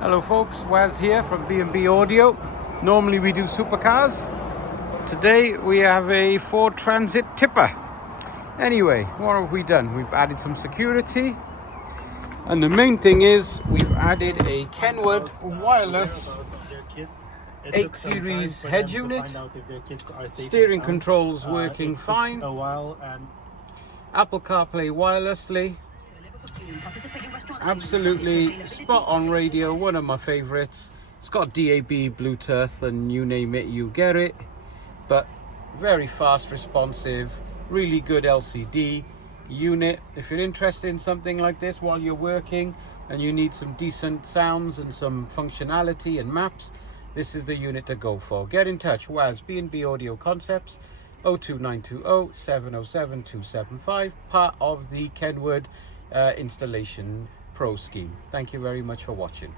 Hello folks, Waz here from B&B Audio. Normally we do supercars. Today we have a Ford Transit tipper. Anyway, what have we done? We've added some security. And the main thing is we've added a Kenwood wireless 8 series head unit. Steering controls working fine. Apple CarPlay wirelessly. Absolutely spot on radio, one of my favorites. It's got DAB, Bluetooth, and you name it, you get it. But very fast, responsive, really good LCD unit. If you're interested in something like this while you're working and you need some decent sounds and some functionality and maps, this is the unit to go for. Get in touch, Waz, B&B Audio Concepts, 02920 707 275, part of the Kenwood Installation Pro scheme. Thank you very much for watching.